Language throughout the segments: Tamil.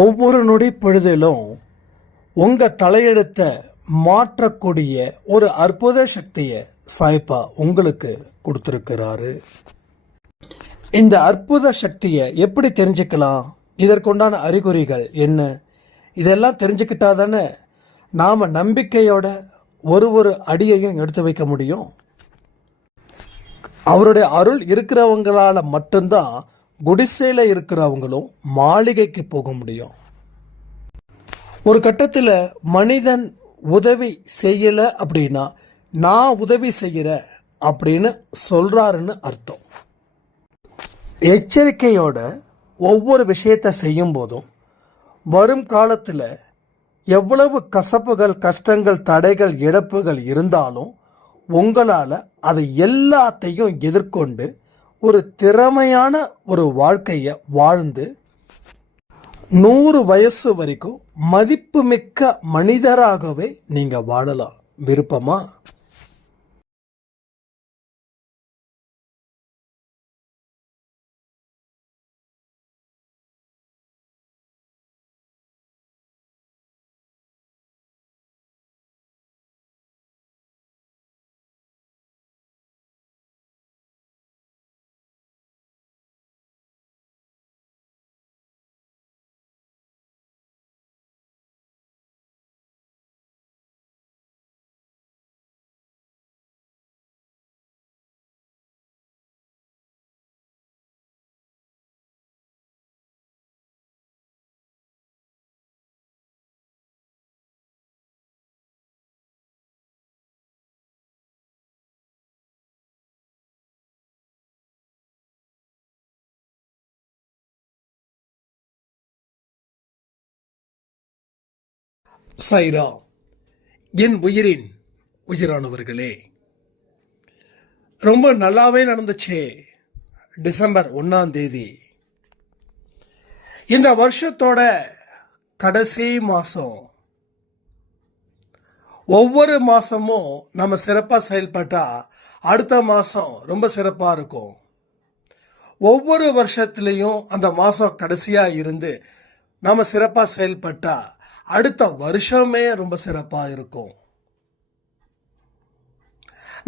ஒவ்வொரு நொடி பொழுதிலும் உங்கள் தலையெழுத்தை மாற்றக்கூடிய ஒரு அற்புத சக்தியை சாய்ப்பா உங்களுக்கு கொடுத்துருக்கிறாரு. இந்த அற்புத சக்தியை எப்படி தெரிஞ்சுக்கலாம், இதற்குண்டான அறிகுறிகள் என்ன, இதெல்லாம் தெரிஞ்சுக்கிட்டா தானே நாம் நம்பிக்கையோட ஒரு அடியையும் எடுத்து வைக்க முடியும். அவருடைய அருள் இருக்கிறவங்களால் மட்டும்தான் குடிசையில் இருக்கிறவங்களும் மாளிகைக்கு போக முடியும். ஒரு கட்டத்தில் மனிதன் உதவி செய்யலை அப்படின்னா நான் உதவி செய்கிறேன் அப்படின்னு சொல்கிறாருன்னு அர்த்தம். எச்சரிக்கையோட ஒவ்வொரு விஷயத்தை செய்யும் போதும் வரும் காலத்தில் எவ்வளவு கசப்புகள், கஷ்டங்கள், தடைகள், இழப்புகள் இருந்தாலும் உங்களால் அதை எல்லாத்தையும் எதிர்கொண்டு ஒரு திறமையான ஒரு வாழ்க்கையை வாழ்ந்து 100 வயசு வரைக்கும் மதிப்புமிக்க மனிதராகவே நீங்கள் வாழலாம். விருப்பமா? சைரா, என் உயிரின் உயிரானவர்களே, ரொம்ப நல்லாவே நடந்துச்சு. டிசம்பர் 1ஆம் தேதி இந்த வருஷத்தோட கடைசி மாதம். ஒவ்வொரு மாதமும் நம்ம சிறப்பாக செயல்பட்டால் அடுத்த மாதம் ரொம்ப சிறப்பாக இருக்கும். ஒவ்வொரு வருஷத்துலேயும் அந்த மாதம் கடைசியாக இருந்து நம்ம சிறப்பாக செயல்பட்டால் அடுத்த வருஷமே ரொம்ப சிறப்பாக இருக்கும்.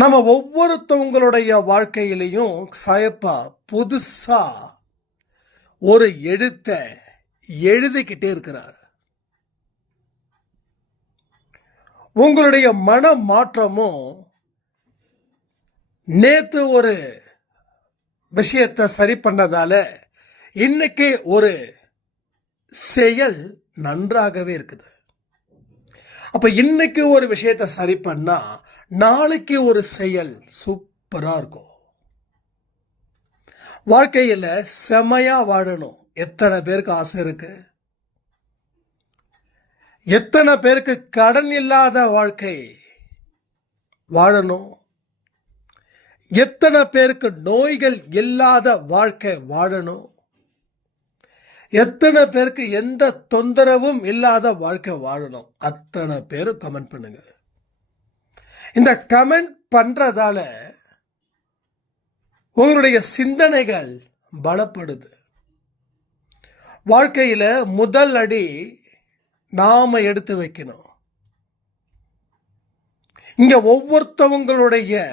நம்ம ஒவ்வொருத்தவங்களுடைய வாழ்க்கையிலையும் சாயப்பா புதுசாக ஒரு எழுத்தை எழுதிக்கிட்டே இருக்கிறார். உங்களுடைய மன மாற்றமும் நேற்று ஒரு விஷயத்தை சரி பண்ணதால இன்னைக்கு ஒரு செயல் நன்றாகவே இருக்குது. அப்போ இன்னைக்கு ஒரு விஷயத்தை சரி பண்ணால் நாளைக்கு ஒரு செயல் சூப்பராக இருக்கும். வாழ்க்கையில் செமையாக வாழணும். எத்தனை பேருக்கு ஆசை இருக்கு? எத்தனை பேருக்கு கடன் இல்லாத வாழ்க்கை வாழணும்? எத்தனை பேருக்கு நோய்கள் இல்லாத வாழ்க்கை வாழணும்? எத்தனை பேருக்கு எந்த தொந்தரவும் இல்லாத வாழ்க்கை வாழணும்? அத்தனை பேரும் கமெண்ட் பண்ணுங்க. இந்த கமெண்ட் பண்றதால உங்களுடைய சிந்தனைகள் பலப்படுது. வாழ்க்கையில முதல் அடி நாம எடுத்து வைக்கணும். இங்க ஒவ்வொருத்தவங்களுடைய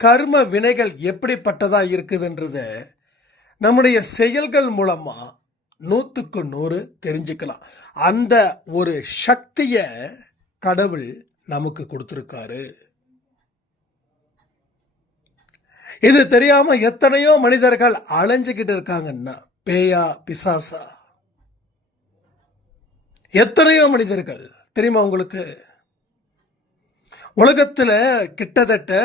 கர்ம வினைகள் எப்படிப்பட்டதா இருக்குதுன்றது நம்முடைய செயல்கள் மூலமா 100க்கு 100 தெரிஞ்சுக்கலாம். அந்த ஒரு சக்தியை கடவுள் நமக்கு கொடுத்துருக்காரு. இது தெரியாம எத்தனையோ மனிதர்கள் அலைஞ்சுக்கிட்டு இருக்காங்கன்னா, பேயா பிசாசா, எத்தனையோ மனிதர்கள் தெரியுமா உங்களுக்கு? உலகத்தில் கிட்டத்தட்ட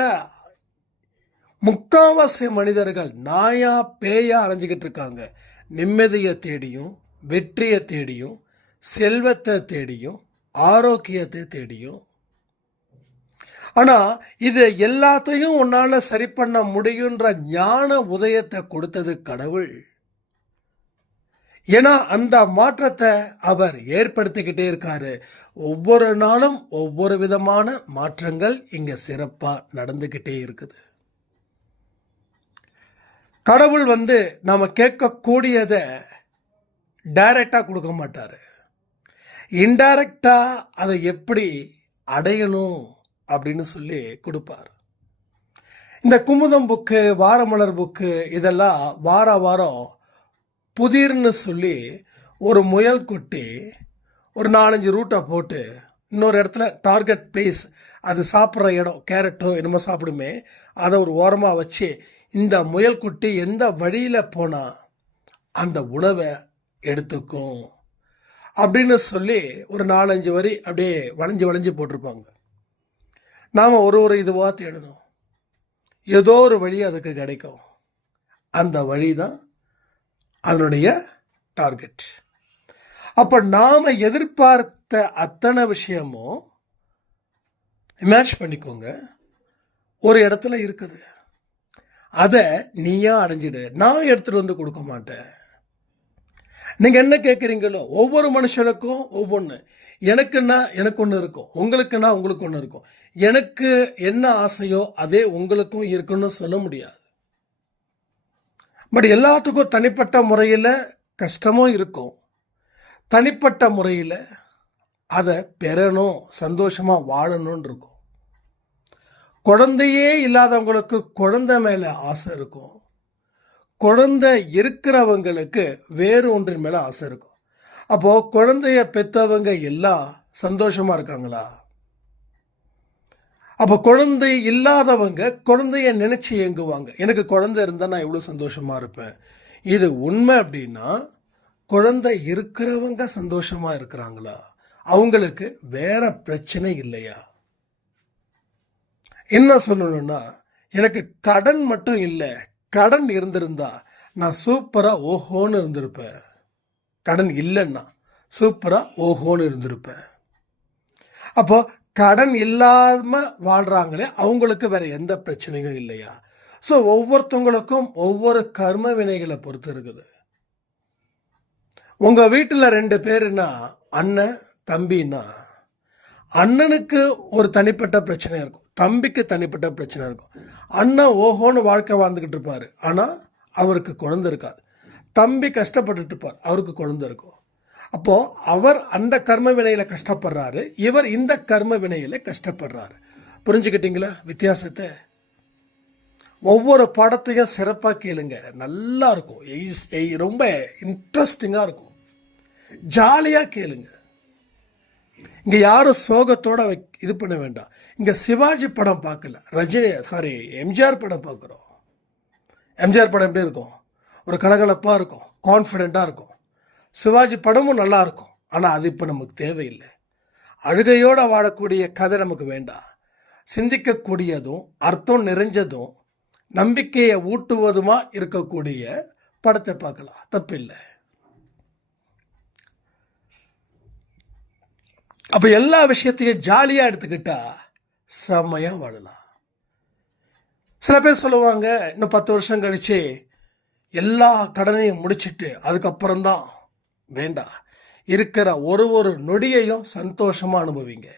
3/4 மனிதர்கள் நாயா பேயா அலைஞ்சிக்கிட்டு இருக்காங்க. நிம்மதியை தேடியும், வெற்றியை தேடியும், செல்வத்தை தேடியும், ஆரோக்கியத்தை தேடியும். ஆனால் இது எல்லாத்தையும் உன்னால் சரி பண்ண முடியுன்ற ஞான உதயத்தை கொடுத்தது கடவுள். ஏன்னா அந்த மாற்றத்தை அவர் ஏற்படுத்திக்கிட்டே இருக்காரு. ஒவ்வொரு நாளும் ஒவ்வொரு விதமான மாற்றங்கள் இங்கே சிறப்பாக நடந்துக்கிட்டே இருக்குது. கடவுள் நாம் கேட்கக்கூடியதை டைரக்டாக கொடுக்க மாட்டார். இன்டைரக்டாக அதை எப்படி அடையணும் அப்படின்னு சொல்லி கொடுப்பார். இந்த குமுதம் புக்கு, வாரமலர் புக்கு இதெல்லாம் வாரம் புதிர்னு சொல்லி ஒரு முயல் குட்டி ஒரு 4-5 ரூட்டை போட்டு இன்னொரு இடத்துல டார்கெட் பிளேஸ், அது சாப்பிட்ற இடம், கேரட்டோ என்னமோ சாப்பிடுமே, அதை ஒரு ஓரமாக வச்சு இந்த முயல் குட்டி எந்த வழியில் போனால் அந்த உணவை எடுத்துக்கும் அப்படின்னு சொல்லி ஒரு 4-5 வரி அப்படியே வளைஞ்சு போட்டிருப்பாங்க. நாம் ஒரு இதுவாக தேடணும். ஏதோ ஒரு வழி அதுக்கு கிடைக்கும். அந்த வழி தான் அதனுடைய டார்கெட். அப்போ நாம் எதிர்பார்த்த அத்தனை விஷயமும் இமேஜ் பண்ணிக்கோங்க, ஒரு இடத்துல இருக்குது. அதை நீயா அடைஞ்சிடு. நான் எடுத்துகிட்டு வந்து கொடுக்க மாட்டேன். நீங்கள் என்ன கேட்குறீங்களோ ஒவ்வொரு மனுஷனுக்கும் ஒவ்வொன்று. எனக்குன்னா எனக்கு ஒன்று இருக்கும், உங்களுக்குன்னா உங்களுக்கு ஒன்று இருக்கும். எனக்கு என்ன ஆசையோ அதே உங்களுக்கும் இருக்குன்னு சொல்ல முடியாது. பட் எல்லாத்துக்கும் தனிப்பட்ட முறையில் கஷ்டமும் இருக்கும். தனிப்பட்ட முறையில் அதை பெறணும், சந்தோஷமாக வாழணும்னு இருக்கும். குழந்தையே இல்லாதவங்களுக்கு குழந்தை மேலே ஆசை இருக்கும். குழந்தை இருக்கிறவங்களுக்கு வேறு ஒன்றின் மேலே ஆசை இருக்கும். அப்போது குழந்தைய பெற்றவங்க எல்லாம் சந்தோஷமாக இருக்காங்களா? அப்போ குழந்தை இல்லாதவங்க குழந்தைய நினச்சி ஏங்குவாங்க. எனக்கு குழந்தை இருந்தால் நான் எவ்வளோ சந்தோஷமாக இருப்பேன். இது உண்மை அப்படின்னா குழந்தை இருக்கிறவங்க சந்தோஷமாக இருக்கிறாங்களா? அவங்களுக்கு வேற பிரச்சனை இல்லையா? என்ன சொல்லணும்னா, எனக்கு கடன் மட்டும் இல்லை, கடன் இருந்திருந்தா நான் சூப்பராக ஓஹோன்னு இருந்திருப்பேன். கடன் இல்லைன்னா சூப்பராக ஓஹோன்னு இருந்திருப்பேன். அப்போ கடன் இல்லாமல் வாழ்கிறாங்களே அவங்களுக்கு வேற எந்த பிரச்சனையும் இல்லையா? ஸோ ஒவ்வொருத்தவங்களுக்கும் ஒவ்வொரு கர்ம வினைகளை பொறுத்து இருக்குது. உங்கள் வீட்டில் 2 பேருன்னா அண்ணன் தம்பின்னா அண்ணனுக்கு ஒரு தனிப்பட்ட பிரச்சனை இருக்கும், தம்பிக்கு தனிப்பட்ட பிரச்சனை இருக்கும். அண்ணன் ஓஹோன்னு வாழ்க்கை வாழ்ந்துக்கிட்டு இருப்பார், ஆனால் அவருக்கு குழந்தை இருக்காது. தம்பி கஷ்டப்பட்டுட்டு இருப்பார், அவருக்கு குழந்தை இருக்கும். அப்போது அவர் அந்த கர்ம வினையில் கஷ்டப்படுறாரு, இவர் இந்த கர்ம வினையில் கஷ்டப்படுறாரு. புரிஞ்சுக்கிட்டீங்களா வித்தியாசத்தை? ஒவ்வொரு பாடத்தையும் சிறப்பாக கேளுங்க, நல்லா இருக்கும். ரொம்ப இன்ட்ரெஸ்டிங்காக இருக்கும். ஜாலியாக கேளுங்க. இங்கே யாரும் சோகத்தோட இது பண்ண வேண்டாம். இங்கே சிவாஜி படம் பார்க்கல, எம்ஜிஆர் படம் பார்க்குறோம். எம்ஜிஆர் படம் எப்படி இருக்கும்? ஒரு கலகலப்பாக இருக்கும், கான்ஃபிடெண்ட்டாக இருக்கும். சிவாஜி படமும் நல்லா இருக்கும், ஆனால் அது இப்போ நமக்கு தேவையில்லை. அழுகையோடு வாழக்கூடிய கதை நமக்கு வேண்டாம். சிந்திக்கக்கூடியதும் அர்த்தம் நிறைஞ்சதும் நம்பிக்கையை ஊட்டுவதுமா இருக்கக்கூடிய படத்தை பார்க்கலாம், தப்பில்லை. அப்போ எல்லா விஷயத்தையும் ஜாலியாக எடுத்துக்கிட்டா செம்மையாக வாழலாம். சில பேர் சொல்லுவாங்க, இன்னும் 10 வருஷம் கழிச்சு எல்லா கடனையும் முடிச்சுட்டு அதுக்கப்புறம்தான். வேண்டாம், இருக்கிற ஒரு நொடியையும் சந்தோஷமாக அனுபவிங்க.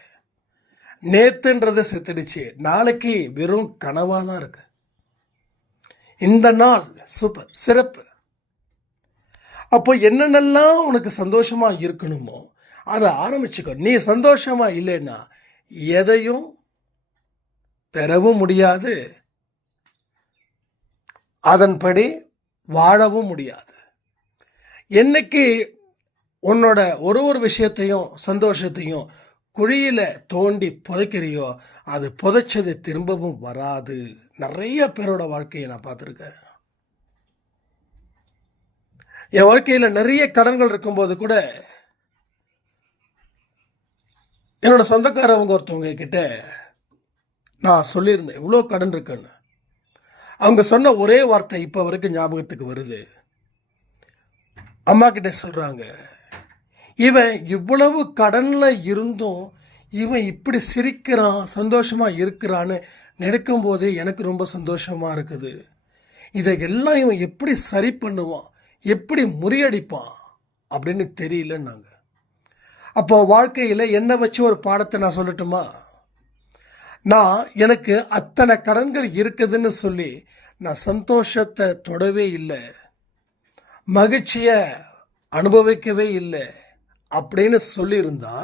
நேத்துன்றது செத்துடுச்சு, நாளைக்கு வெறும் கனவாக தான் இருக்கு. இந்த நாள் சூப்பர், சிறப்பு. அப்போ என்னென்னலாம் உனக்கு சந்தோஷமாக இருக்கணுமோ அதை ஆரம்பிச்சுக்கோ. நீ சந்தோஷமாக இல்லைன்னா எதையும் பெறவும் முடியாது, அதன்படி வாழவும் முடியாது. என்னைக்கு உன்னோட ஒரு விஷயத்தையும் சந்தோஷத்தையும் குழியில் தோண்டி புதைக்கிறியோ அது புதைச்சது திரும்பவும் வராது. நிறைய பேரோட வாழ்க்கையை நான் பார்த்துருக்கேன். என் வாழ்க்கையில் நிறைய கடன்கள் இருக்கும்போது கூட என்னோட சொந்தக்காரவங்க ஒருத்தவங்க கிட்ட நான் சொல்லியிருந்தேன், இவ்வளோ கடன் இருக்குன்னு. அவங்க சொன்ன ஒரே வார்த்தை இப்போ வரைக்கும் ஞாபகத்துக்கு வருது. அம்மா கிட்ட சொல்கிறாங்க, இவன் இவ்வளவு கடனில் இருந்தும் இவன் இப்படி சிரிக்கிறான், சந்தோஷமாக இருக்கிறான்னு நினைக்கும் போது எனக்கு ரொம்ப சந்தோஷமாக இருக்குது. இதையெல்லாம் இவன் எப்படி சரி பண்ணுவான், எப்படி முறியடிப்பான் அப்படின்னு தெரியலன்னாங்க. அப்போ வாழ்க்கையில் என்னை வச்சு ஒரு பாடத்தை நான் சொல்லட்டுமா? நான் எனக்கு அத்தனை கடன்கள் இருக்குதுன்னு சொல்லி நான் சந்தோஷத்தை தொடவே இல்லை, மகிழ்ச்சியை அனுபவிக்கவே இல்லை அப்படின்னு சொல்லியிருந்தா,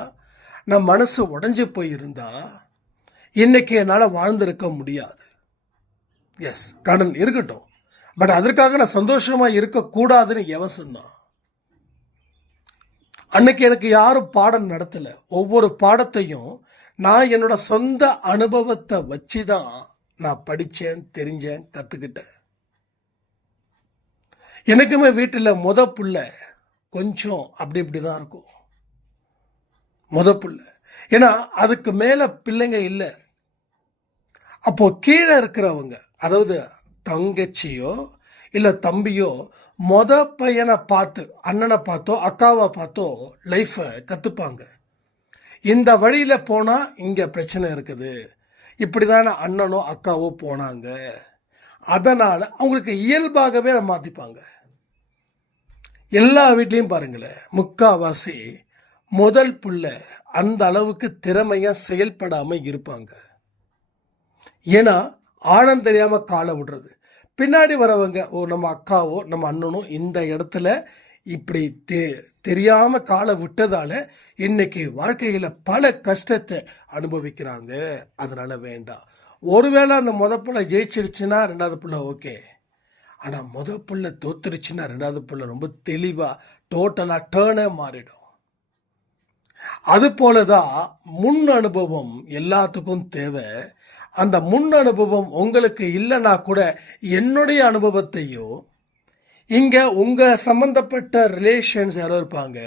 நான் மனசு உடைஞ்சு போயிருந்தா இன்னைக்கு என்னால் வாழ்ந்திருக்க முடியாது. எஸ், கடன் இருக்கட்டும், பட் அதற்காக நான் சந்தோஷமாக இருக்கக்கூடாதுன்னு எவன் சொன்னான்? அன்னைக்கு எனக்கு யாரும் பாடம் நடத்தலை. ஒவ்வொரு பாடத்தையும் நான் என்னோட சொந்த அனுபவத்தை வச்சு தான் நான் படித்தேன், தெரிஞ்சேன், கற்றுக்கிட்டேன். எனக்குமே வீட்டில் புள்ள கொஞ்சம் அப்படி இப்படி தான் இருக்கும். புள்ள, ஏன்னா அதுக்கு மேலே பிள்ளைங்க இல்லை. அப்போ கீழே இருக்கிறவங்க, அதாவது தங்கச்சியோ இல்லை தம்பியோ பையனை பார்த்து, அண்ணனை பார்த்தோ அக்காவை பார்த்தோ லைஃப்பை கற்றுப்பாங்க. இந்த வழியில் போனால் இங்கே பிரச்சனை இருக்குது, இப்படி தானே அண்ணனோ அக்காவோ போனாங்க. அதனால் அவங்களுக்கு இயல்பாகவே அதை மாற்றிப்பாங்க. எல்லா வீட்லேயும் பாருங்களேன், முக்காவாசி முதல் புள்ள அந்த அளவுக்கு திறமையாக செயல்படாமல் இருப்பாங்க. ஏன்னா ஆழம் தெரியாமல் காலை விடுறது. பின்னாடி வரவங்க, நம்ம அக்காவோ நம்ம அண்ணனோ இந்த இடத்துல இப்படி தெரியாமல் காலை விட்டதால இன்னைக்கு வாழ்க்கையில் பல கஷ்டத்தை அனுபவிக்கிறாங்க. அதனால் வேண்டாம். ஒருவேளை அந்த புள்ள ஜெயிச்சிடுச்சுன்னா ரெண்டாவது புள்ள ஓகே, ஆனால் புள்ள தோத்துருச்சுன்னா ரெண்டாவது புள்ள ரொம்ப தெளிவாக டோட்டலாக டேர்னே மாறிடும். அது போல தான் முன் அனுபவம் எல்லாத்துக்கும் தேவை. அந்த முன் அனுபவம் உங்களுக்கு இல்லைன்னா கூட என்னுடைய அனுபவத்தையோ, இங்கே உங்கள் சம்மந்தப்பட்ட ரிலேஷன்ஸ் யாரோ இருப்பாங்க,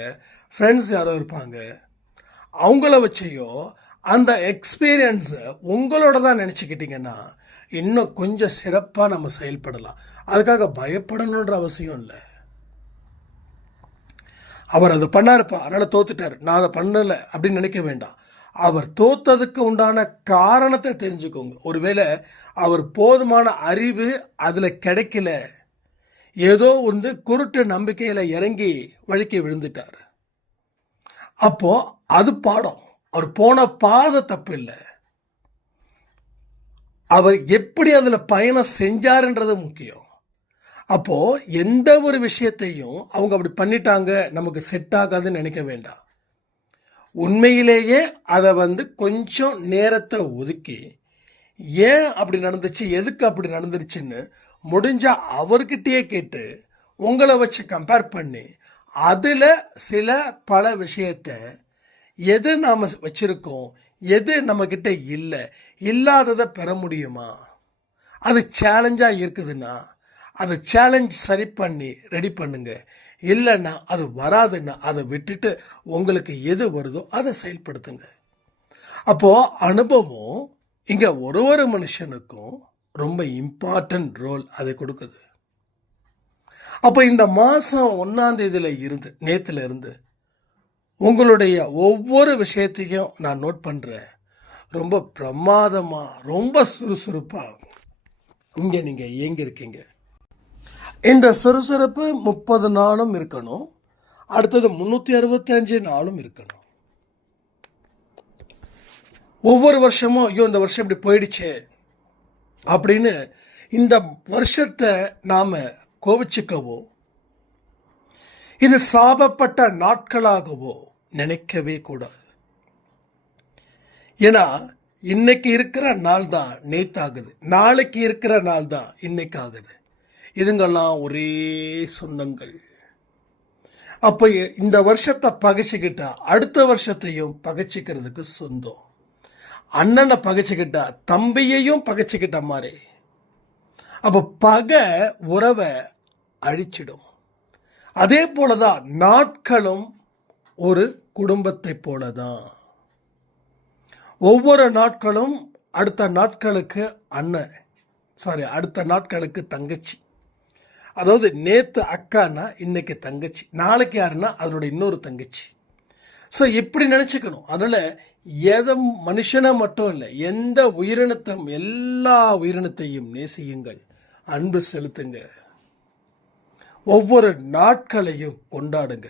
ஃப்ரெண்ட்ஸ் யாரோ இருப்பாங்க, அவங்கள வச்சையோ அந்த எக்ஸ்பீரியன்ஸை உங்களோட தான் நினச்சிக்கிட்டிங்கன்னா இன்னும் கொஞ்சம் சிறப்பாக நம்ம செயல்படலாம். அதுக்காக பயப்படணுன்ற அவசியம் இல்லை. அவர் அதை பண்ணாருப்பா, அதனால் தோத்துட்டார், நான் அதை பண்ணலை அப்படின்னு நினைக்க வேண்டாம். அவர் தோத்ததுக்கு உண்டான காரணத்தை தெரிஞ்சுக்கோங்க. ஒருவேளை அவர் போதுமான அறிவு அதில் கிடைக்கல, ஏதோ குருட்டு நம்பிக்கையில் இறங்கி வழுக்கி விழுந்துட்டார். அப்போ அது பாடம். அவர் போன பாதை தப்பு இல்லை, அவர் எப்படி அதில் பயணம் செஞ்சாருன்றது முக்கியம். அப்போது எந்த ஒரு விஷயத்தையும் அவங்க அப்படி பண்ணிட்டாங்க நமக்கு செட் ஆகாதுன்னு நினைக்க வேண்டாம். உண்மையிலேயே அதை கொஞ்சம் நேரத்தை ஒதுக்கி ஏன் அப்படி நடந்துச்சு, எதுக்கு அப்படி நடந்துருச்சுன்னு முடிஞ்சால் அவர்கிட்டயே கேட்டு உங்களை வச்சு கம்பேர் பண்ணி அதில் சில பல விஷயத்தை எது நாம் வச்சுருக்கோம், எது நம்மக்கிட்ட இல்லை, இல்லாததை பெற முடியுமா, அது சேலஞ்சாக இருக்குதுன்னா அதை சேலஞ்ச் சரி பண்ணி ரெடி பண்ணுங்க. இல்லைன்னா அது வராதுன்னா அதை விட்டுட்டு உங்களுக்கு எது வருதோ அதை செயல்படுத்துங்க. அப்போது அனுபவம் இங்கே ஒரு மனுஷனுக்கும் ரொம்ப இம்பார்ட்டன்ட் ரோல் அதை கொடுக்குது. அப்போ இந்த மாதம் 1ஆம் தேதியில் இருந்து, நேற்றுல இருந்து உங்களுடைய ஒவ்வொரு விஷயத்தையும் நான் நோட் பண்ணுறேன். ரொம்ப பிரமாதமாக, ரொம்ப சுறுசுறுப்பாக இங்கே நீங்கள் இயங்கியிருக்கீங்க. இந்த சுறுசுறுப்பு 30 நாளும் இருக்கணும், அடுத்தது 365 நாளும் இருக்கணும். ஒவ்வொரு வருஷமும் ஐயோ இந்த வருஷம் இப்படி போயிடுச்சே அப்படின்னு இந்த வருஷத்தை நாம் கோபிச்சுக்கவோ, இது சாபப்பட்ட நாட்களாகவோ நினைக்கவே கூடாது. ஏன்னா இன்னைக்கு இருக்கிற நாள் தான் நேத்தாகுது, நாளைக்கு இருக்கிற நாள் தான் இன்னைக்கு ஆகுது. இதுங்கெல்லாம் ஒரே சொந்தங்கள். அப்போ இந்த வருஷத்தை பகைச்சிக்கிட்டா அடுத்த வருஷத்தையும் பகைச்சிக்கிறதுக்கு சொந்தம். அண்ணனை பகைச்சிக்கிட்டா தம்பியையும் பகைச்சிக்கிட்ட மாதிரி. அப்போ பகை உறவை அழிச்சிடும். அதே போல தான் நாட்களும் ஒரு குடும்பத்தை போல தான். ஒவ்வொரு நாட்களும் அடுத்த நாட்களுக்கு அண்ணன், அடுத்த நாட்களுக்கு தங்கச்சி. அதாவது நேற்று அக்கானா இன்னைக்கு தங்கச்சி, நாளைக்கு யாருன்னா அதனோட இன்னொரு தங்கச்சி. ஸோ இப்படி நினச்சிக்கணும். அதனால் மனுஷனை மட்டும் இல்லை, எந்த உயிரினத்தையும், எல்லா உயிரினத்தையும் நேசியுங்கள், அன்பு செலுத்துங்க, ஒவ்வொரு நாட்களையும் கொண்டாடுங்க.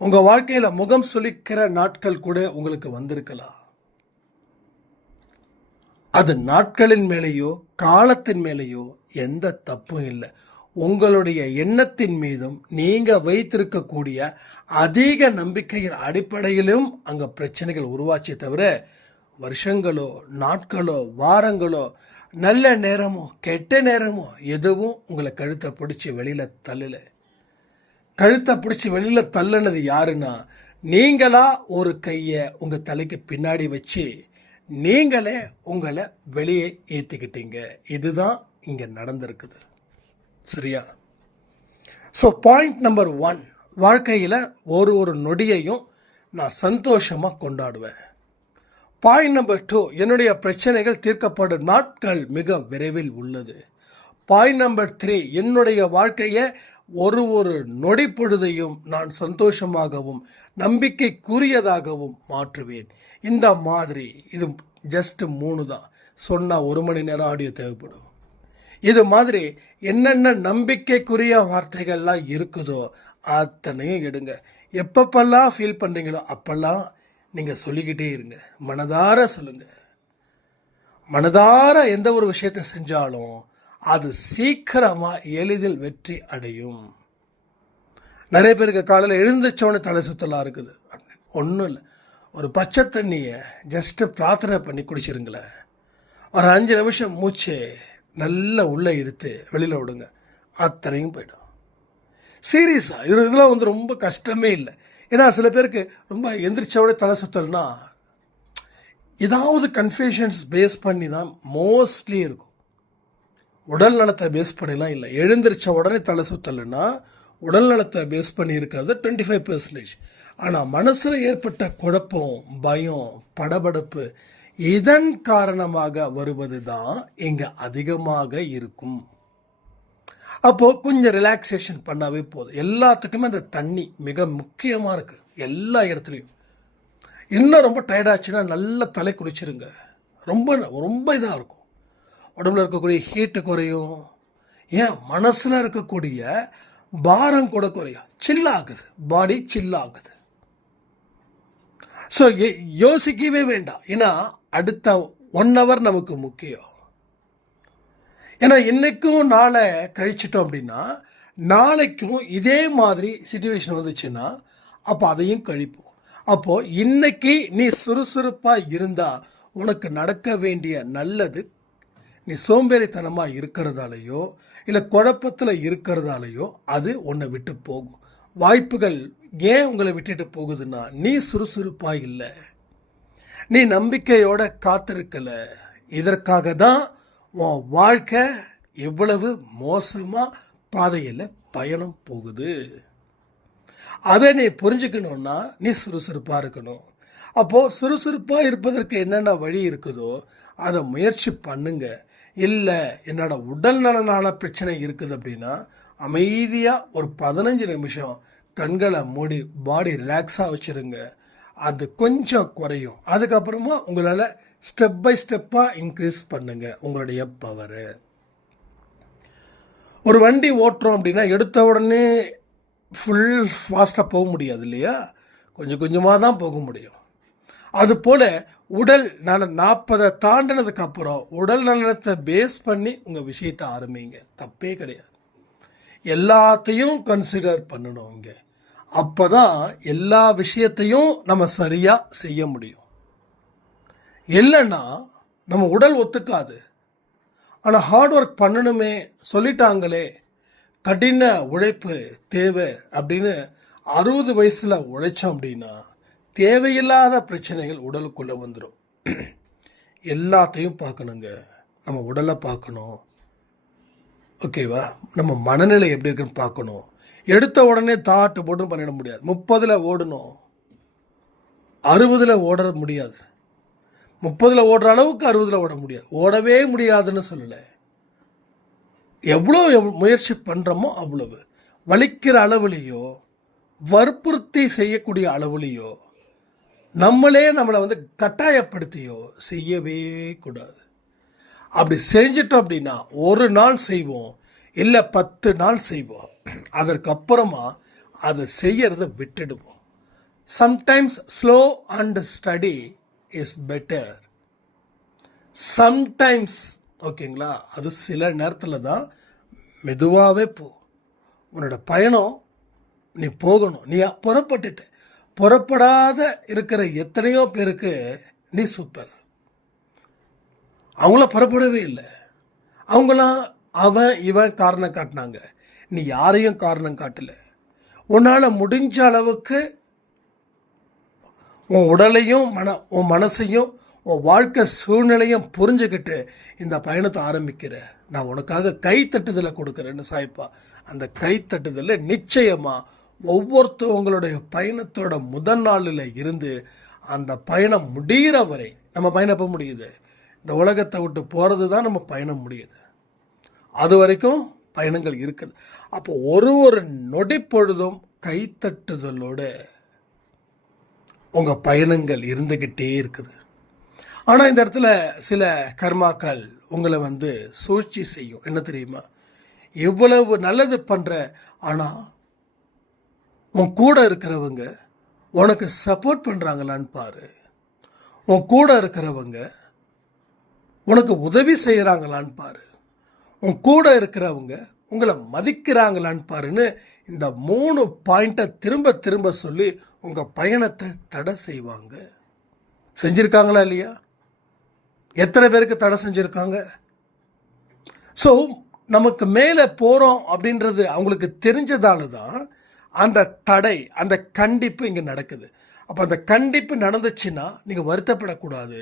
உங்கள் வாழ்க்கையில் முகம் சுளிக்கிற நாட்கள் கூட உங்களுக்கு வந்திருக்கலாம். அது நாட்களின் மேலேயோ காலத்தின் மேலேயோ எந்த தப்பும் இல்லை. உங்களுடைய எண்ணத்தின் மீதும் நீங்கள் வைத்திருக்கக்கூடிய அதிக நம்பிக்கையின் அடிப்படையிலும் அங்கே பிரச்சனைகள் உருவாச்சே தவிர வருஷங்களோ நாட்களோ வாரங்களோ நல்ல நேரமோ கெட்ட நேரமோ எதுவும் உங்களை கழுத்தை பிடிச்சி வெளியில் தள்ளலை. கழுத்தை பிடிச்சி வெளியில் தள்ளுனது யாருன்னா நீங்களா ஒரு கையை உங்கள் தலைக்கு பின்னாடி வச்சு நீங்களே உங்களை வெளியே ஏற்றிக்கிட்டீங்க. இதுதான் இங்கே நடந்திருக்குது. சரியா? ஸோ பாயிண்ட் நம்பர் 1, வாழ்க்கையில் ஒரு நொடியையும் நான் சந்தோஷமாக கொண்டாடுவேன். பாயிண்ட் நம்பர் 2, என்னுடைய பிரச்சனைகள் தீர்க்கப்படும் நாட்கள் மிக விரைவில் உள்ளது. பாயிண்ட் நம்பர் 3, என்னுடைய வாழ்க்கையை ஒரு நொடி பொழுதையும் நான் சந்தோஷமாகவும் நம்பிக்கைக்குரியதாகவும் மாற்றுவேன். இந்த மாதிரி இது ஜஸ்ட் 3 தான். சொன்னால் 1 மணி நேரம் ஆடியோ தேவைப்படும். இது மாதிரி என்னென்ன நம்பிக்கைக்குரிய வார்த்தைகள்லாம் இருக்குதோ அத்தனையும் எடுங்க. எப்பப்பெல்லாம் ஃபீல் பண்ணுறீங்களோ அப்பெல்லாம் நீங்கள் சொல்லிக்கிட்டே இருங்க. மனதார சொல்லுங்கள். மனதார எந்த ஒரு விஷயத்தை செஞ்சாலும் அது சீக்கிரமாக எளிதில் வெற்றி அடையும். நிறைய பேருக்கு காலையில் எழுந்திரிச்சோன்னு தலை சுத்தலாம் இருக்குது. ஒன்றும் இல்லை, ஒரு பச்சை தண்ணியை ஜஸ்ட்டு பிரார்த்தனை பண்ணி குடிச்சிருங்களேன். ஒரு 5 நிமிஷம் மூச்சு நல்லா உள்ளே இழுத்து வெளியில் விடுங்க, அத்தனையும் போய்டும். சீரியஸாக இதெல்லாம் வந்து ரொம்ப கஷ்டமே இல்லை. ஏன்னா சில பேருக்கு ரொம்ப எந்திரிச்சோட தலை சுத்தல்னா ஏதாவது கன்ஃபியூஷன்ஸ் பேஸ் பண்ணி தான் மோஸ்ட்லி இருக்கும். உடல் நலத்தை பேஸ் பண்ணிலாம் இல்லை. எழுந்திரிச்ச உடனே தலை சுத்தலைன்னா உடல் நலத்தை பேஸ் பண்ணி இருக்காது 25%. ஆனால் மனசில் ஏற்பட்ட குழப்பம், பயம், படபடப்பு இதன் காரணமாக வருவது தான் இங்கே அதிகமாக இருக்கும். அப்போது கொஞ்சம் ரிலாக்ஸேஷன் பண்ணாவே போதும். எல்லாத்துக்குமே அந்த தண்ணி மிக முக்கியமாக இருக்குது எல்லா இடத்துலையும். இன்னும் ரொம்ப டயர்டாச்சுன்னா நல்லா தலை குளிச்சிருங்க. ரொம்ப ரொம்ப இதாக இருக்கும். உடம்புல இருக்கக்கூடிய ஹீட்டு குறையும். ஏன் மனசில் இருக்கக்கூடிய பாரம் கூட குறையும். சில்லாகுது, பாடி சில்லாகுது. ஸோ யோசிக்கவே வேண்டாம். ஏன்னா அடுத்த 1 hour நமக்கு முக்கியம். ஏன்னா இன்றைக்கும் நாளை கழிச்சிட்டோம் அப்படின்னா நாளைக்கும் இதே மாதிரி சிச்சுவேஷன் வந்துச்சுன்னா அப்போ அதையும் கழிப்போம். அப்போது இன்னைக்கு நீ சுறுசுறுப்பாக இருந்தால் உனக்கு நடக்க வேண்டிய நல்லது நீ சோம்பேறித்தனமாக இருக்கிறதாலேயோ இல்லை குழப்பத்தில் இருக்கிறதாலேயோ அது உன்னை விட்டு போகும். வாய்ப்புகள் ஏன் உங்களை விட்டுட்டு போகுதுன்னா நீ சுறுசுறுப்பாக இல்லை, நீ நம்பிக்கையோட காத்திருக்கலை. இதற்காக தான் உன் வாழ்க்கை எவ்வளவு மோசமாக பாதையில் பயணம் போகுது. அதை நீ புரிஞ்சுக்கணுன்னா நீ சுறுசுறுப்பாக இருக்கணும். அப்போது சுறுசுறுப்பாக இருப்பதற்கு என்னென்ன வழி இருக்குதோ அதை முயற்சி பண்ணுங்க. இல்லை என்னோட உடல் நலனான பிரச்சனை இருக்குது அப்படின்னா அமைதியாக ஒரு 15 நிமிஷம் கண்களை மூடி பாடி ரிலாக்ஸாக வச்சுருங்க. அது கொஞ்சம் குறையும். அதுக்கப்புறமா உங்களால் ஸ்டெப் பை ஸ்டெப்பாக இன்க்ரீஸ் பண்ணுங்கள் உங்களுடைய பவரு. ஒரு வண்டி ஓட்டுறோம் அப்படின்னா எடுத்த உடனே ஃபுல் ஃபாஸ்ட்டாக போக முடியாது இல்லையா? கொஞ்சம் கொஞ்சமாக தான் போக முடியும். அதுபோல் உடல் நலன் 40 தாண்டினதுக்கப்புறம் உடல் நலனத்தை பேஸ் பண்ணி உங்கள் விஷயத்தை ஆரம்பிங்க. தப்பே கிடையாது. எல்லாத்தையும் கன்சிடர் பண்ணணும் இங்கே. அப்போ தான் எல்லா விஷயத்தையும் நம்ம சரியாக செய்ய முடியும். இல்லைன்னா நம்ம உடல் ஒத்துக்காது. ஆனால் ஹார்ட் ஒர்க் பண்ணணுமே சொல்லிட்டாங்களே, கடின உழைப்பு தேவை அப்படின்னு 60 வயசில் உழைச்சோம் அப்படின்னா தேவையில்லாத பிரச்சனைகள் உடலுக்குள்ளே வந்துடும். எல்லாத்தையும் பார்க்கணுங்க. நம்ம உடலை பார்க்கணும், ஓகேவா? நம்ம மனநிலை எப்படி இருக்குன்னு பார்க்கணும். எடுத்த உடனே தாட்டு போட்டு பண்ணிட முடியாது. 30 ஓடணும், 60 ஓட முடியாது. 30 ஓடுற அளவுக்கு 60 ஓட முடியாது. ஓடவே முடியாதுன்னு சொல்லலை. எவ்வளோ முயற்சி பண்ணுறோமோ அவ்வளவு. வலிக்கிற அளவுலேயோ வற்புறுத்தி செய்யக்கூடிய அளவுலேயோ நம்மளே நம்மளை வந்து கட்டாயப்படுத்தியோ செய்யவே கூடாது. அப்படி செஞ்சிட்டோம் அப்படின்னா ஒரு நாள் செய்வோம், இல்லை 10 நாள் செய்வோம். அதற்கப்புறமா அதை செய்யறதை விட்டுடுவோம். Sometimes slow and study is better. Sometimes, ஓகேங்களா? அது சில நேரத்தில் தான் மெதுவாகவே போ. உன்னோட பயணம் நீ போகணும். நீ புறப்பட்டுட்ட. புறப்படாத இருக்கிற எத்தனையோ பேருக்கு நீ சூப்பர். அவங்களாம் புறப்படவே இல்லை. அவங்களாம் அவன் இவன் காரணம் காட்டினாங்க. நீ யாரையும் காரணம் காட்டலை. உன்னால் முடிஞ்ச அளவுக்கு உன் உடலையும் உன் மனசையும் உன் வாழ்க்கை சூழ்நிலையும் புரிஞ்சுக்கிட்டு இந்த பயணத்தை ஆரம்பிக்கிற. நான் உனக்காக கைத்தட்டுதலை கொடுக்குறேன்னு சாய்ப்பா. அந்த கைத்தட்டுதலை நிச்சயமாக ஒவ்வொருத்தவங்களுடைய பயணத்தோட முதல் நாளில் இருந்து அந்த பயணம் முடிகிற வரை, நம்ம பயணம் எப்போ முடியுது? இந்த உலகத்தை விட்டு போகிறது தான் நம்ம பயணம் முடியுது. அது வரைக்கும் பயணங்கள் இருக்குது. அப்போ ஒரு நொடி பொழுதும் கைத்தட்டுதலோடு உங்கள் பயணங்கள் இருந்துக்கிட்டே இருக்குது. ஆனால் இந்த இடத்துல சில கர்மாக்கள் உங்களை சூழ்ச்சி செய்யும். என்ன தெரியுமா? இவ்வளவு நல்லது பண்ணுற, ஆனால் உன் கூட இருக்கிறவங்க உனக்கு சப்போர்ட் பண்ணுறாங்களான்னு பாரு. உன் கூட இருக்கிறவங்க உனக்கு உதவி செய்கிறாங்களான்னு பாரு. உன் கூட இருக்கிறவங்க உங்களை மதிக்கிறாங்களான்னு பாருன்னு இந்த 3 பாயிண்ட்டை திரும்ப திரும்ப சொல்லி உங்கள் பயணத்தை தடை செய்வாங்க. செஞ்சுருக்காங்களா இல்லையா? எத்தனை பேருக்கு தடை செஞ்சுருக்காங்க? ஸோ நமக்கு மேலே போகிறோம் அப்படின்றது அவங்களுக்கு தெரிஞ்சதால தான் அந்த தடை, அந்த கண்டிப்பு இங்கே நடக்குது. அப்போ அந்த கண்டிப்பு நடந்துச்சுன்னா நீங்கள் வருத்தப்படக்கூடாது.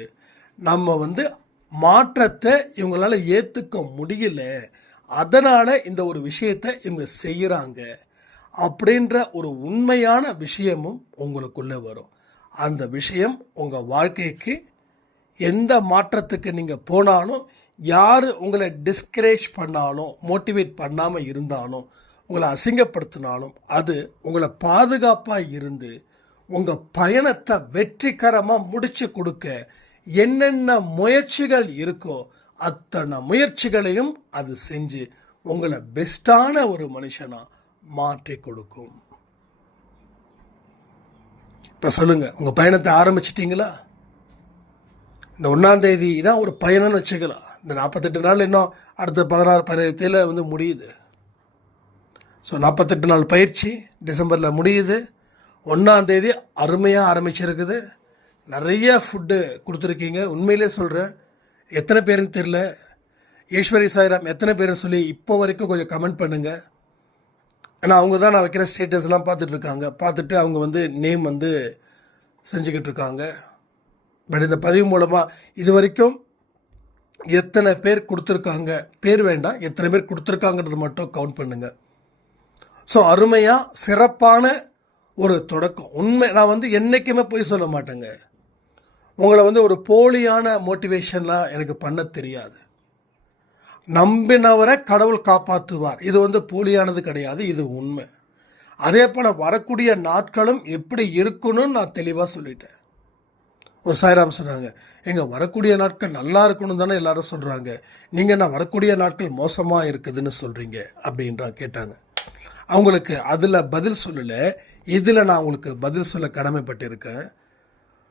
நம்ம மாற்றத்தை இவங்களால ஏற்றுக்க முடியல, அதனால் இந்த ஒரு விஷயத்தை இவங்க செய்கிறாங்க அப்படின்ற ஒரு உண்மையான விஷயமும் உங்களுக்குள்ளே வரும். அந்த விஷயம் உங்கள் வாழ்க்கைக்கு எந்த மாற்றத்துக்கு நீங்கள் போனாலும், யார் உங்களை டிஸ்கரேஜ் பண்ணாலும், மோட்டிவேட் பண்ணாமல் இருந்தாலும், உங்களை அசிங்கப்படுத்தினாலும், அது உங்களை பாதுகாப்பாக இருந்து உங்கள் பயணத்தை வெற்றிகரமாக முடித்து கொடுக்க என்னென்ன முயற்சிகள் இருக்கோ அத்தனை முயற்சிகளையும் அது செஞ்சு உங்களை பெஸ்ட்டான ஒரு மனுஷனாக மாற்றி கொடுக்கும். இப்போ சொல்லுங்கள், உங்கள் பயணத்தை ஆரம்பிச்சிட்டிங்களா? இந்த 1ஆம் தேதி தான் ஒரு பயணம்னு வச்சுக்கலாம். இந்த 48 நாள் இன்னும் அடுத்த 16-17 முடியுது. ஸோ 48 நாள் பயிற்சி டிசம்பரில் முடியுது. 1ஆம் தேதி அருமையாக ஆரம்பிச்சிருக்குது. நிறைய ஃபுட்டு கொடுத்துருக்கீங்க. உண்மையிலே சொல்கிறேன், எத்தனை பேருன்னு தெரில. ஈஸ்வரி சாய்ராம் எத்தனை பேருன்னு சொல்லி இப்போ வரைக்கும் கொஞ்சம் கமெண்ட் பண்ணுங்கள். ஏன்னா அவங்க தான் நான் வைக்கிற ஸ்டேட்டஸ்லாம் பார்த்துட்ருக்காங்க. பார்த்துட்டு அவங்க நேம் செஞ்சுக்கிட்டு இருக்காங்க. பட் இந்த பதிவு மூலமாக இது வரைக்கும் எத்தனை பேர் கொடுத்துருக்காங்க, பேர் வேண்டாம், எத்தனை பேர் கொடுத்துருக்காங்கன்றது மட்டும் கவுண்ட் பண்ணுங்கள். ஸோ அருமையாக சிறப்பான ஒரு தொடக்கம். உண்மை, நான் என்றைக்குமே போய் சொல்ல மாட்டேங்க. உங்களை ஒரு போலியான மோட்டிவேஷன்லாம் எனக்கு பண்ண தெரியாது. நம்பினவரை கடவுள் காப்பாற்றுவார். இது போலியானது கிடையாது, இது உண்மை. அதே போல் வரக்கூடிய நாட்களும் எப்படி இருக்கணும்னு நான் தெளிவாக சொல்லிட்டேன். ஒரு சாய்ராம் சொன்னாங்க, எங்கள் வரக்கூடிய நாட்கள் நல்லா இருக்கணும் தானே எல்லாரும் சொல்கிறாங்க, நீங்கள் என்ன வரக்கூடிய நாட்கள் மோசமாக இருக்குதுன்னு சொல்கிறீங்க அப்படின்றா கேட்டாங்க. அவங்களுக்கு அதில் பதில் சொல்லலை, இதில் நான் உங்களுக்கு பதில் சொல்ல கடமைப்பட்டிருக்கேன்.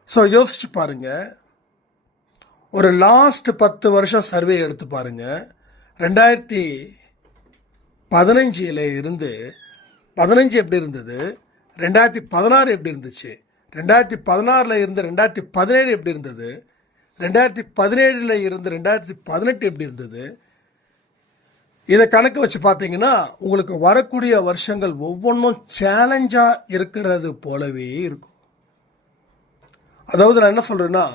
ஸோ யோசிச்சு பாருங்கள். ஒரு லாஸ்ட் 10 வருஷம் சர்வே எடுத்து பாருங்கள். 2015 இருந்து 15 எப்படி இருந்தது, 2016 எப்படி இருந்துச்சு, 2016 இருந்து 2017 எப்படி இருந்தது, 2017 இருந்து 2018 எப்படி இருந்தது, இதை கணக்கு வச்சு பார்த்தீங்கன்னா உங்களுக்கு வரக்கூடிய வருஷங்கள் ஒவ்வொன்றும் சேலஞ்சாக இருக்கிறது போலவே இருக்கும். அதாவது நான் என்ன சொல்கிறேன்னா,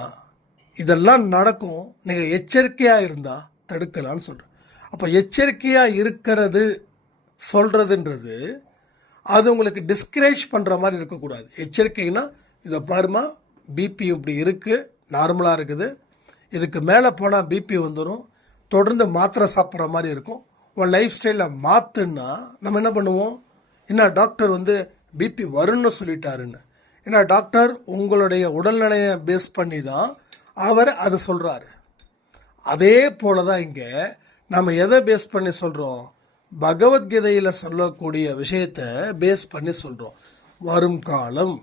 இதெல்லாம் நடக்கும், நீங்கள் எச்சரிக்கையாக இருந்தால் தடுக்கலான்னு சொல்கிறேன். அப்போ எச்சரிக்கையாக இருக்கிறது சொல்கிறதுன்றது அது உங்களுக்கு டிஸ்கரேஜ் பண்ணுற மாதிரி இருக்கக்கூடாது. எச்சரிக்கைன்னா, இதை பாருமா, பிபி இப்படி இருக்குது, நார்மலாக இருக்குது, இதுக்கு மேலே போனால் பிபி வந்துடும், தொடர்ந்து மாத்திரை சாப்பிட்ற மாதிரி இருக்கும், உன் லைஃப் ஸ்டைலில் மாற்றுன்னா நம்ம என்ன பண்ணுவோம்? என்ன டாக்டர் பிபி வரும்னு சொல்லிட்டாருன்னு. ஏன்னா டாக்டர் உங்களுடைய உடல்நிலையை பேஸ் பண்ணி தான் அவர் அதை சொல்கிறாரு. அதே போல் தான் இங்கே நம்ம எதை பேஸ் பண்ணி சொல்கிறோம்? பகவத்கீதையில் சொல்லக்கூடிய விஷயத்தை பேஸ் பண்ணி சொல்கிறோம். வரும் காலம்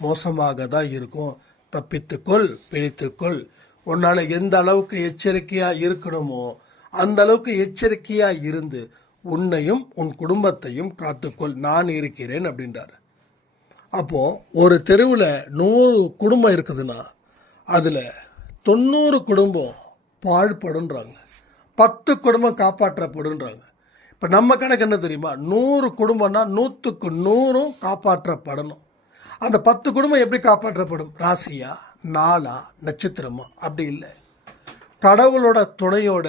மோசமாக தான் இருக்கும், தப்பித்துக்கொள், பிழைத்துக்கொள். உன்னால் எந்த அளவுக்கு எச்சரிக்கையாக இருக்கணுமோ அந்த அளவுக்கு எச்சரிக்கையாக இருந்து உன்னையும் உன் குடும்பத்தையும் காத்துக்கொள், நான் இருக்கிறேன் அப்படின்றாரு. அப்போது ஒரு தெருவில் 100 குடும்பம் இருக்குதுன்னா அதில் 90 குடும்பம் பாழ்படுன்றாங்க, 10 குடும்பம் காப்பாற்றப்படுன்றாங்க. இப்போ நம்ம கணக்கு என்ன தெரியுமா? 100 குடும்பம்னா 100க்கு 100ம் காப்பாற்றப்படணும். அந்த 10 குடும்பம் எப்படி காப்பாற்றப்படும்? ராசியா, நாளா, நட்சத்திரமா? அப்படி இல்லை, கடவுளோட துணையோட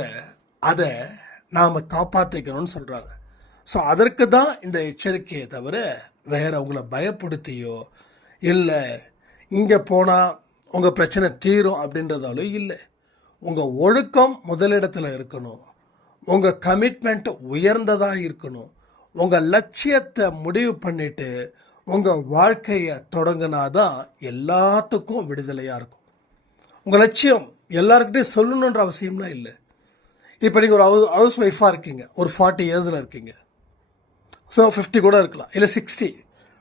அதை நாம் காப்பாற்றிக்கணும்னு சொல்கிறாங்க. ஸோ அதற்கு தான் இந்த எச்சரிக்கையை தவிர வேறு உங்களை பயப்படுத்தியோ இல்லை இங்கே போனால் உங்கள் பிரச்சனை தீரும் அப்படின்றதாலும் இல்லை. உங்கள் ஒழுக்கம் முதலிடத்தில் இருக்கணும், உங்கள் கமிட்மெண்ட் உயர்ந்ததாக இருக்கணும், உங்கள் லட்சியத்தை முடிவு பண்ணிவிட்டு உங்கள் வாழ்க்கையை தொடங்கினாதான் எல்லாத்துக்கும் விடுதலையாக இருக்கும். உங்கள் லட்சியம் எல்லாருக்கிட்டையும் சொல்லணுன்ற அவசியம்லாம் இல்லை. இப்போ நீங்கள் ஒரு ஹவுஸ் ஒய்ஃபாக இருக்கீங்க, ஒரு 40 இயர்ஸில் இருக்கீங்க, ஸோ 50 கூட இருக்கலாம், இல்லை 60,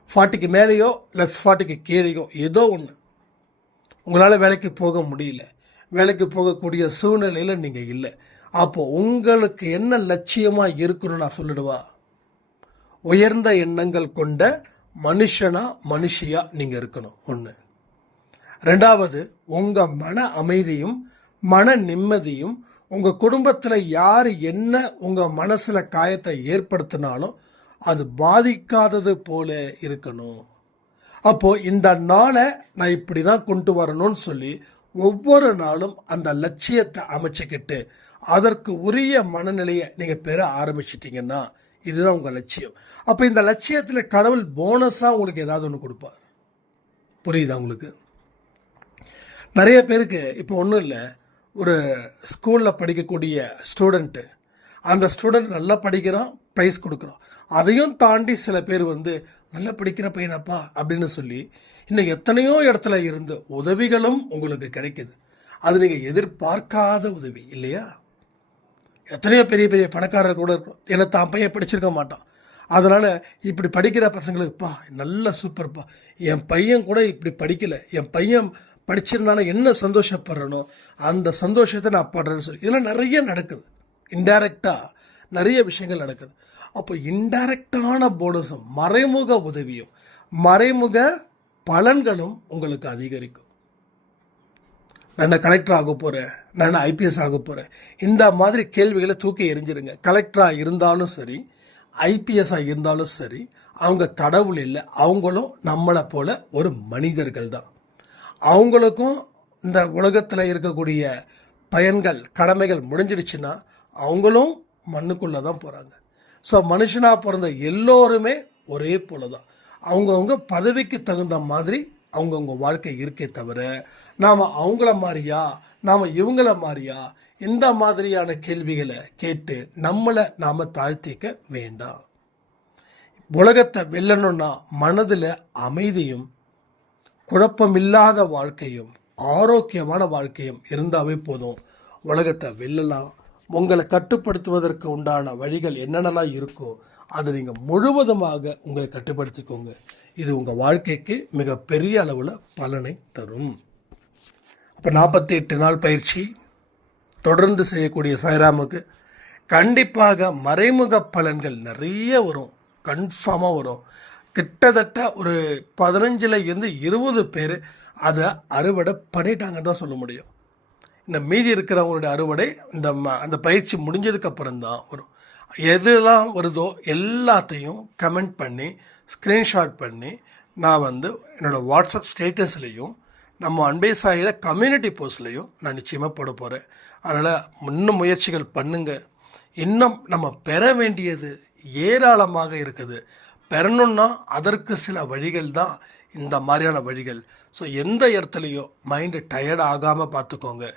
40க்கு மேலேயோ இல்லை 40க்கு கீழேயோ ஏதோ ஒன்று. உங்களால் வேலைக்கு போக முடியல, வேலைக்கு போகக்கூடிய சூழ்நிலையில் நீங்கள் இல்லை. அப்போது உங்களுக்கு என்ன லட்சியமாக இருக்கணும்னு நான் சொல்லிடுவா? உயர்ந்த எண்ணங்கள் கொண்ட மனுஷியாக நீங்கள் இருக்கணும். ஒன்று. ரெண்டாவது, உங்கள் மன அமைதியும் மன நிம்மதியும் உங்கள் குடும்பத்தில் யார் என்ன உங்கள் மனசில் காயத்தை ஏற்படுத்தினாலும் அது பாதிக்காதது போல இருக்கணும். அப்போது இந்த நாளை நான் இப்படி தான் கொண்டு வரணும்னு சொல்லி ஒவ்வொரு நாளும் அந்த லட்சியத்தை அமைச்சிக்கிட்டு அதற்கு உரிய மனநிலையை நீங்கள் பெற ஆரம்பிச்சிட்டிங்கன்னா இதுதான் உங்கள் லட்சியம். அப்போ இந்த லட்சியத்தில் கடவுள் போனஸாக உங்களுக்கு ஏதாவது ஒன்று கொடுப்பார். புரியுதா உங்களுக்கு? நிறைய பேருக்கு இப்போ ஒன்றும் இல்லை, ஒரு ஸ்கூலில் படிக்கக்கூடிய ஸ்டூடெண்ட்டு, அந்த ஸ்டூடெண்ட் நல்லா படிக்கிறான், ப்ரைஸ் கொடுக்குறோம். அதையும் தாண்டி சில பேர் வந்து நல்லா படிக்கிற பையனப்பா அப்படின்னு சொல்லி இன்னும் எத்தனையோ இடத்துல இருந்து உதவிகளும் உங்களுக்கு கிடைக்குது. அது நீங்கள் எதிர்பார்க்காத உதவி இல்லையா? எத்தனையோ பெரிய பெரிய பணக்காரர் கூட இருக்கும், ஏன்னா தான் பையன் படிச்சிருக்க மாட்டான். அதனால் இப்படி படிக்கிற பசங்களுக்குப்பா நல்ல சூப்பர்ப்பா, என் பையன் கூட இப்படி படிக்கலை, என் பையன் படிச்சிருந்தானா என்ன சந்தோஷப்படுறனோ அந்த சந்தோஷத்தை நான் படுறேன்னு சொல்லி இதெல்லாம் நிறைய நடக்குது. இன்டைரக்டாக நிறைய விஷயங்கள் நடக்குது. அப்போ இன்டைரக்டான போனஸும் மறைமுக உதவியும் மறைமுக பலன்களும் உங்களுக்கு அதிகரிக்கும். நான் கலெக்டர் ஆக போகிறேன், நான் ஐபிஎஸ் ஆக போகிறேன், இந்த மாதிரி கேள்விகளை தூக்கி எறிஞ்சிருங்க. கலெக்டராக இருந்தாலும் சரி, ஐபிஎஸ்ஸாக இருந்தாலும் சரி, அவங்க கடவுள் இல்லை, அவங்களும் நம்மளை போல் ஒரு மனிதர்கள் தான். அவங்களுக்கும் இந்த உலகத்தில் இருக்கக்கூடிய பயன்கள் கடமைகள் முடிஞ்சிடுச்சுன்னா அவங்களும் மண்ணுக்குள்ளே தான் போகிறாங்க. ஸோ மனுஷனாக பிறந்த எல்லோருமே ஒரே போல தான். அவங்கவுங்க பதவிக்கு தகுந்த மாதிரி அவங்கவுங்க வாழ்க்கை இருக்கே தவிர நாம் அவங்கள மாதிரியா நாம் இவங்கள மாதிரியா இந்த மாதிரியான கேள்விகளை கேட்டு நம்மளை நாம் தாழ்த்திக்க வேண்டாம். உலகத்தை வெல்லணும்னா மனதில் அமைதியும் குழப்பமில்லாத வாழ்க்கையும் ஆரோக்கியமான வாழ்க்கையும் இருந்தாவே போதும். உலகத்தை வெல்லலாம். உங்களை கட்டுப்படுத்துவதற்கு உண்டான வழிகள் என்னென்னலாம் இருக்கோ அதை நீங்கள் முழுவதுமாக உங்களை கட்டுப்படுத்திக்கோங்க. இது உங்கள் வாழ்க்கைக்கு மிகப்பெரிய அளவில் பலனை தரும். அப்போ 48 நாள் பயிற்சி தொடர்ந்து செய்யக்கூடிய சாய்ராமுக்கு கண்டிப்பாக மறைமுக பலன்கள் நிறைய வரும், கன்ஃபார்மாக வரும். கிட்டத்தட்ட ஒரு 15 to 20 பேர் அதை அறுவடை பண்ணிட்டாங்கன்னு தான் சொல்ல முடியும். இந்த மீதி இருக்கிறவங்களுடைய அறுவடை அந்த பயிற்சி முடிஞ்சதுக்கப்புறம் தான் வரும். எதெல்லாம் வருதோ எல்லாத்தையும் கமெண்ட் பண்ணி ஸ்க்ரீன்ஷாட் பண்ணி நான் வந்து என்னோடய வாட்ஸ்அப் ஸ்டேட்டஸ்லேயும் நம்ம அன்பே சாயில கம்யூனிட்டி போஸ்ட்லேயும் நான் நிச்சயமாக போட போகிறேன். அதனால் இன்னும் முயற்சிகள் பண்ணுங்கள். இன்னும் நம்ம பெற வேண்டியது ஏராளமாக இருக்குது. பெறணுன்னா அதற்கு சில வழிகள் தான் இந்த மாதிரியான வழிகள். ஸோ எந்த இடத்துலையும் மைண்டு டயர்ட் ஆகாமல் பார்த்துக்கோங்க.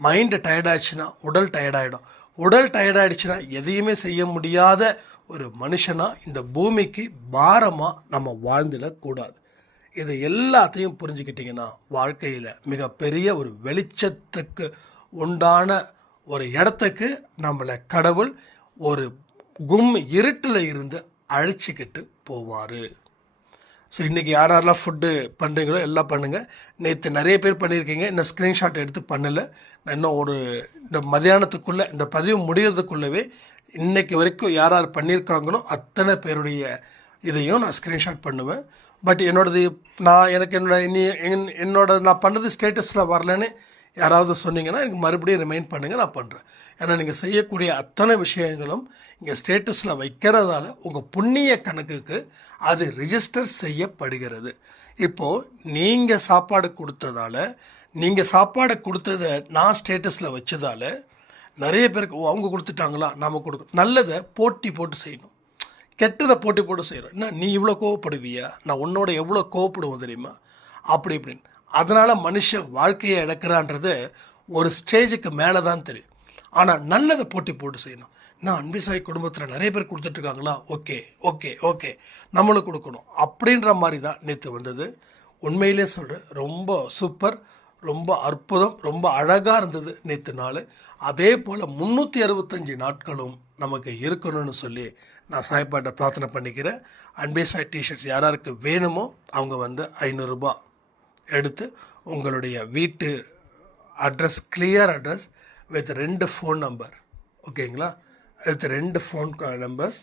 மைண்டு டயர்டாகிடுச்சுன்னா உடல் டயர்டாகிடும். உடல் டயர்டாகிடுச்சுன்னா எதையுமே செய்ய முடியாத ஒரு மனுஷனாக இந்த பூமிக்கு பாரமாக நம்ம வாழ்ந்துடக்கூடாது. இதை எல்லாத்தையும் புரிஞ்சுக்கிட்டிங்கன்னா வாழ்க்கையில் மிகப்பெரிய ஒரு வெளிச்சத்துக்கு உண்டான ஒரு இடத்துக்கு நம்மளை கடவுள் ஒரு இருட்டில் இருந்து அழைச்சிக்கிட்டு போவார். ஸோ இன்றைக்கி யாரெல்லாம் ஃபுட்டு பண்ணுறீங்களோ எல்லாம் பண்ணுங்கள். நேற்று நிறைய பேர் பண்ணியிருக்கீங்க, இன்னும் ஸ்க்ரீன்ஷாட் எடுத்து பண்ணலை. நான் இன்னும் இந்த மதியானத்துக்குள்ளே இந்த பதிவு முடிகிறதுக்குள்ளவே இன்னைக்கு வரைக்கும் யார் யார் பண்ணியிருக்காங்களோ அத்தனை பேருடைய இதையும் நான் ஸ்க்ரீன்ஷாட் பண்ணுவேன். பட் என்னோடது எனக்கு என்னோட நான் பண்ணது ஸ்டேட்டஸில் வரலன்னு யாராவது சொன்னீங்கன்னா எனக்கு மறுபடியும் ரிமைண்ட் பண்ணுங்கள், நான் பண்ணுறேன். ஏன்னா நீங்கள் செய்யக்கூடிய அத்தனை விஷயங்களும் இங்கே ஸ்டேட்டஸில் வைக்கிறதால உங்கள் புண்ணிய கணக்குக்கு அது ரிஜிஸ்டர் செய்யப்படுகிறது. இப்போது நீங்கள் சாப்பாடு கொடுத்ததால், நீங்கள் சாப்பாடை கொடுத்ததை நான் ஸ்டேட்டஸில் வச்சதால் நிறைய பேருக்கு அவங்க கொடுத்துட்டாங்களா நாம் கொடுக்கணும். நல்லதை போட்டி போட்டு செய்யணும், கெட்டதை போட்டி போட்டு செய்கிறோம். என்ன நீ இவ்வளோ கோவப்படுவியா, நான் உன்னோட எவ்வளோ கோவப்படுவோம் தெரியுமா, அப்படி இப்படின்னு. அதனால் மனுஷன் வாழ்க்கையை இழக்கிறான்றது ஒரு ஸ்டேஜுக்கு மேலே தான் தெரியும். ஆனால் நல்லதை போட்டி போட்டு செய்யணும். நான் அன்பிசாய் குடும்பத்தில் நிறைய பேர் கொடுத்துட்ருக்காங்களா, ஓகே ஓகே ஓகே நம்மளும் கொடுக்கணும் அப்படின்ற மாதிரி தான் நேற்று வந்தது. உண்மையிலே சொல்கிறேன், ரொம்ப சூப்பர், ரொம்ப அற்புதம், ரொம்ப அழகாக இருந்தது நேற்று நாள். அதே போல் 365 நாட்களும் நமக்கு இருக்கணும்னு சொல்லி நான் சாய்பாட்டை பிரார்த்தனை பண்ணிக்கிறேன். அன்பேசாய் டிஷர்ட்ஸ் யாராருக்கு வேணுமோ அவங்க வந்து 500 ரூபாய் எடுத்து உங்களுடைய வீட்டு address, clear address with 2 phone number, ஓகேங்களா, வித் 2 ஃபோன் நம்பர்ஸ்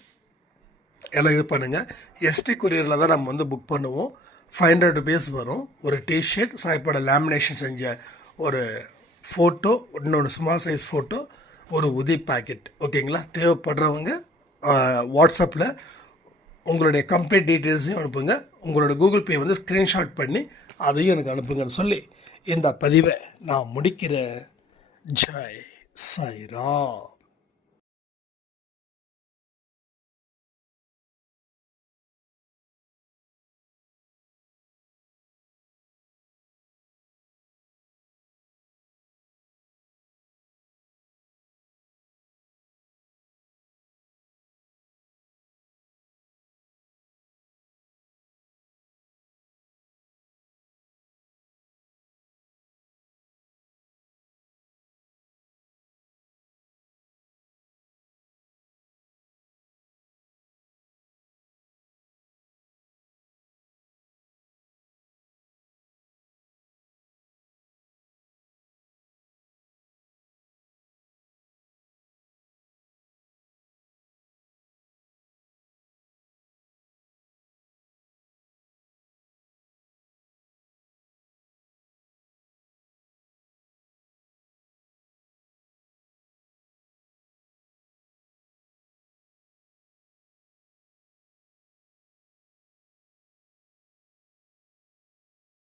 எல்லாம் இது பண்ணுங்கள். எஸ்டி கொரியரில் தான் நம்ம வந்து புக் பண்ணுவோம். 500 rupees வரும். ஒரு டிஷர்ட், சாய்பாட லேமினேஷன் செஞ்ச ஒரு ஃபோட்டோ, இன்னொன்று ஸ்மால் சைஸ் ஃபோட்டோ, ஒரு உதி பேக்கெட், ஓகேங்களா. தேவைப்படுறவங்க வாட்ஸ்அப்பில் உங்களுடைய கம்ப்ளீட் டீட்டெயில்ஸையும் அனுப்புங்க. உங்களோட கூகுள் பே வந்து ஸ்க்ரீன்ஷாட் பண்ணி அதையும் எனக்கு அனுப்புங்கன்னு சொல்லி இந்த பதிவை நான் முடிக்கிறேன். ஜெய் சாய்ராம்.